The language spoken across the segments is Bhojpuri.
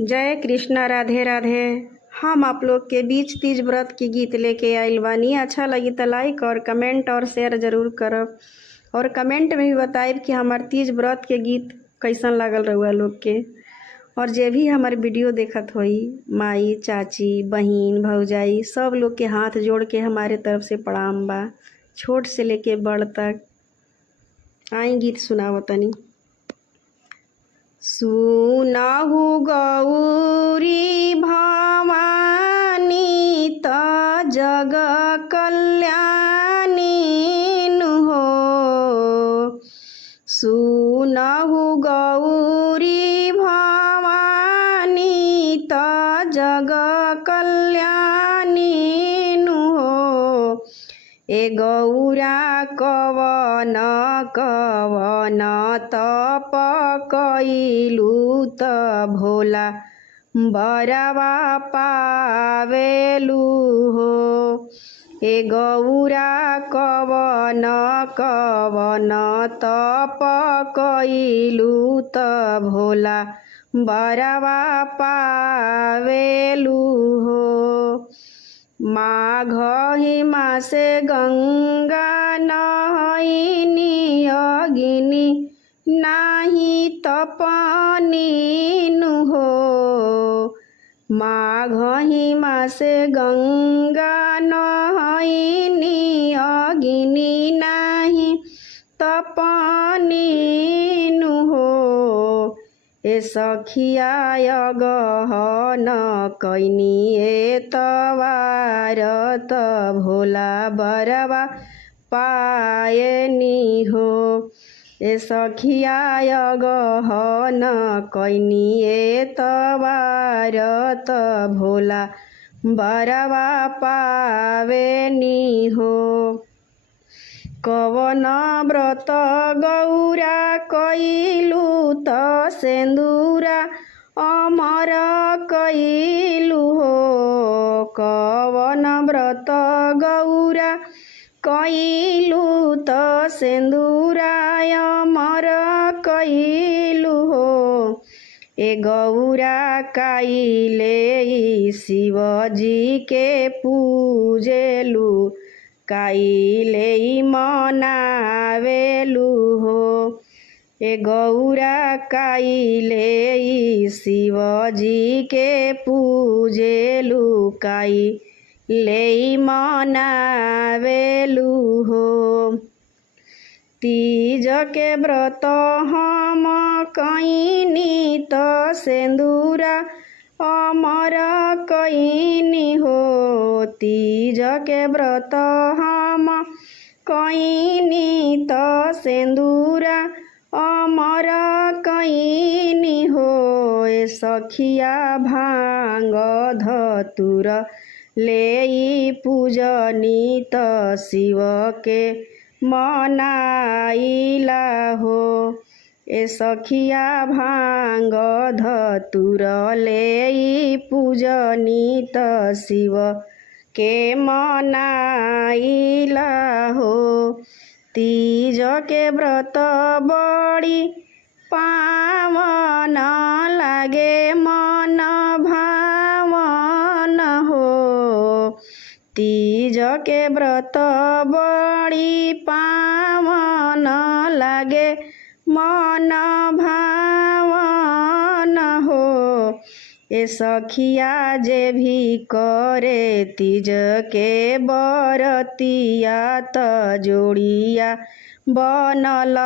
जय कृष्णा, राधे राधे। हम आप लोग के बीच तीज व्रत के गीत लेके आइल बानी। अच्छा लगी तो लाइक और कमेंट और शेयर जरूर करब, और कमेंट में भी बताइब कि हमार तीज व्रत के गीत कैसन लागल रहुआ लोग के। और जे भी हमार वीडियो देखत होई, माई, चाची, बहिन, भौजाई, सब लोग के हाथ जोड़ के हमारे तरफ से प्रणाम बा, छोट से लेके बड़ तक। आई गीत सुनावो तनी। सुनहु गौरी भवानी त जग कल्याणी हो। सुनहु गौरी भवानी त जग कल्याणी हो। ए गौरा कवन कवन तप कइलू त भोला बरवा पावेलू हो। ए गौरा कवन कवन तप कइलू त भोला बरवा पावेलू हो। माघही मासे गंगा नहैनी अगिनी नाही तपनी हो। माघही मासे गंगा नहैनी अगिनी नाही तपनी हो। ए सखिया गहन कैनी एतवार त भोला बरवा पायनी हो। ए सखिया गहन कैनी एतवार त भोला बरवा पावेनी हो। कवन व्रत गौरा कइलू त सेंदूरा अमर कइलू हो। कवन व्रत गौरा कइलू त सेंदूरा अमर कइलू हो। ए गौरा काइले शिवजी के पूजेलू, काइले मनावेलू हो। ए गौरा काइले शिवजी के पूजेलू, काइले मनावेलू हो। तीज के व्रत हम कैनी त सेंदूरा अमर कैनी हो। तीज के व्रत हम कैनी त सेंदूरा अमर कैनी हो। ए सखिया भांग धतुर लेई पूजनी त शिव के मनाइला हो। ए सखिया भांग धतुर लेई पूजनी त शिव के मनाइला हो। तीज के व्रत बड़ी पावन लागे मन भावन हो। तीज के व्रत बड़ी पावन लागे मन भावन हो। ए सखिया जे भी करे तीज के बरतिया त जोड़िया बनल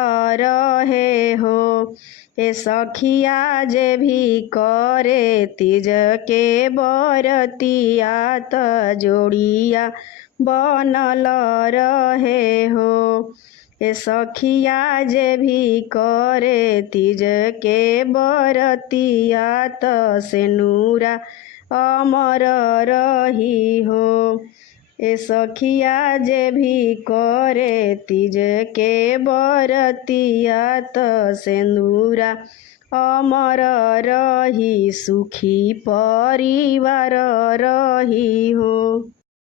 रहे हो। ए सखिया जे भी करे तीज के बरतिया त जोड़िया बनल रहे हो। ए सखिया जे भी करे तीज के बरतिया त सेनुरा अमर रही हो। ए सखिया जे भी करे तीज के बरतिया त सेनुरा अमर रही, सुखी परिवार रही हो।